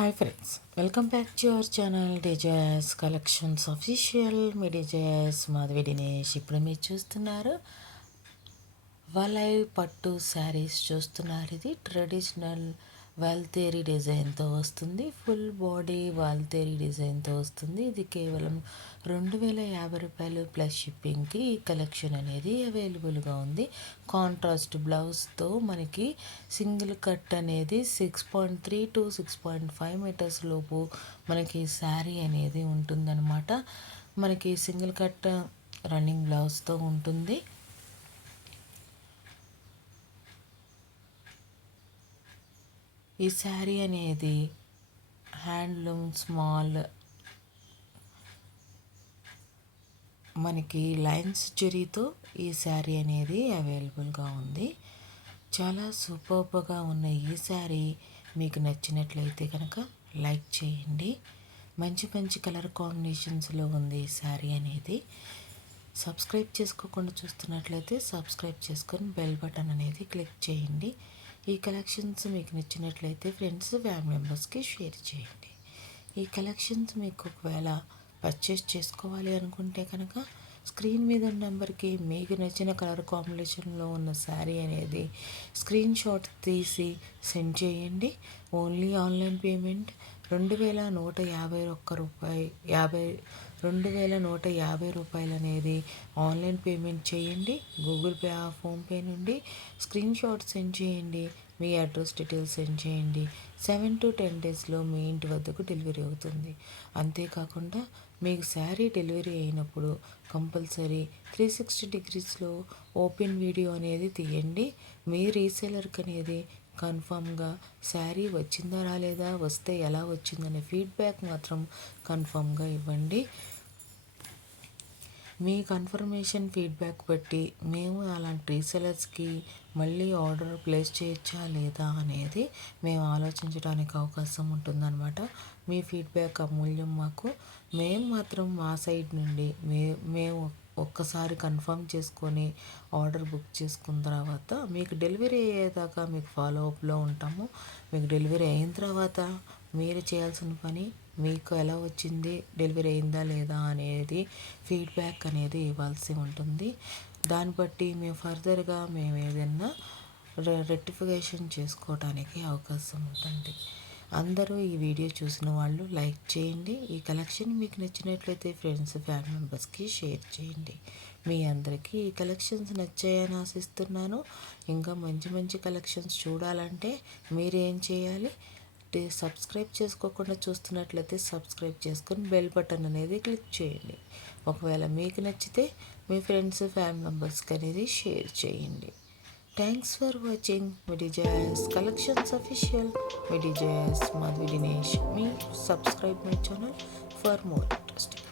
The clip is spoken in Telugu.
Hi friends, welcome back to our channel deserves collections official. Me deserves Madhavi Dinesh. ఇప్పుడు మీరు చూస్తున్నారు వలై పట్టు శారీస్ చూస్తున్నారు. ఇది ట్రెడిషనల్ వాల్తేరి డిజైన్తో వస్తుంది. ఫుల్ బాడీ వాల్తేరి డిజైన్తో వస్తుంది. ఇది కేవలం 2,050 ప్లస్ షిప్పింగ్కి ఈ కలెక్షన్ అనేది అవైలబుల్గా ఉంది. కాంట్రాస్ట్ బ్లౌజ్తో మనకి సింగిల్ కట్ అనేది 6.3 to 6.5 మీటర్స్ లోపు మనకి శారీ అనేది ఉంటుందన్నమాట. మనకి సింగిల్ కట్ రన్నింగ్ బ్లౌజ్తో ఉంటుంది. ఈ శారీ అనేది హ్యాండ్లూమ్ స్మాల్ మనకి లైన్స్ జరీతో ఈ శారీ అనేది అవైలబుల్గా ఉంది. చాలా సూపర్గా ఉన్న ఈ శారీ మీకు నచ్చినట్లయితే కనుక లైక్ చేయండి. మంచి మంచి కలర్ కాంబినేషన్స్లో ఉంది ఈ శారీ అనేది. సబ్స్క్రైబ్ చేసుకోకుండా చూస్తున్నట్లయితే సబ్స్క్రైబ్ చేసుకొని బెల్ బటన్ అనేది క్లిక్ చేయండి. ఈ కలెక్షన్స్ మీకు నచ్చినట్లయితే ఫ్రెండ్స్, ఫ్యామిలీ మెంబర్స్కి షేర్ చేయండి. ఈ కలెక్షన్స్ మీకు ఒకవేళ పర్చేస్ చేసుకోవాలి అనుకుంటే కనుక స్క్రీన్ మీద ఉన్న నెంబర్కి మీకు నచ్చిన కలర్ కాంబినేషన్లో ఉన్న శారీ అనేది స్క్రీన్ షాట్ తీసి సెండ్ చేయండి. ఓన్లీ ఆన్లైన్ పేమెంట్ 2,151 రూపాయలు అనేది ఆన్లైన్ పేమెంట్ చేయండి. గూగుల్ పే ఫోన్పే నుండి స్క్రీన్ షాట్ సెండ్ చేయండి. మీ అడ్రస్ డీటెయిల్స్ సెండ్ చేయండి. 7 to 10 డేస్లో మీ ఇంటి వద్దకు డెలివరీ అవుతుంది. అంతేకాకుండా మీకు శారీ డెలివరీ అయినప్పుడు కంపల్సరీ 360 degreesలో ఓపెన్ వీడియో అనేది తీయండి. మీ రీసేలర్కి అనేది కన్ఫామ్గా శారీ వచ్చిందా రాలేదా, వస్తే ఎలా వచ్చిందనే ఫీడ్బ్యాక్ మాత్రం కన్ఫామ్గా ఇవ్వండి. మీ కన్ఫర్మేషన్ ఫీడ్బ్యాక్ బట్టి మేము అలాంటి రీసెలర్స్కి మళ్ళీ ఆర్డర్ ప్లేస్ చేయొచ్చా లేదా అనేది మేము ఆలోచించడానికి అవకాశం ఉంటుందన్నమాట. మీ ఫీడ్బ్యాక్ అమూల్యం మాకు. మేము మాత్రం మా సైడ్ నుండి మేము ఒక్కసారి కన్ఫర్మ్ చేసుకొని ఆర్డర్ బుక్ చేసుకున్న తర్వాత మీకు డెలివరీ అయ్యేదాకా మీకు ఫాలో అప్లో ఉంటాము. మీకు డెలివరీ అయిన తర్వాత మీరు చేయాల్సిన పని మీకు ఎలా వచ్చింది, డెలివరీ అయిందా లేదా అనేది ఫీడ్బ్యాక్ అనేది ఇవ్వాల్సి ఉంటుంది. దాన్ని బట్టి మేము ఫర్దర్గా మేము ఏదైనా రెక్టిఫికేషన్ చేసుకోవడానికి అవకాశం ఉంటుంది. అందరూ ఈ వీడియో చూసిన వాళ్ళు లైక్ చేయండి. ఈ కలెక్షన్ మీకు నచ్చినట్లయితే ఫ్రెండ్స్, ఫ్యామిలీ మెంబర్స్కి షేర్ చేయండి. మీ అందరికీ ఈ కలెక్షన్స్ నచ్చాయని ఆశిస్తున్నాను. ఇంకా మంచి మంచి కలెక్షన్స్ చూడాలంటే మీరేం చేయాలి? సబ్స్క్రైబ్ చేసుకోకుండా చూస్తున్నట్లయితే సబ్స్క్రైబ్ చేసుకొని బెల్ బటన్ అనేది క్లిక్ చేయండి. ఒకవేళ మీకు నచ్చితే మీ ఫ్రెండ్స్, ఫ్యామిలీ మెంబర్స్కి అనేది షేర్ చేయండి. Thanks for watching me deserves collections official. Me deserves Madhavi Dinesh. Me subscribe my channel for more interesting.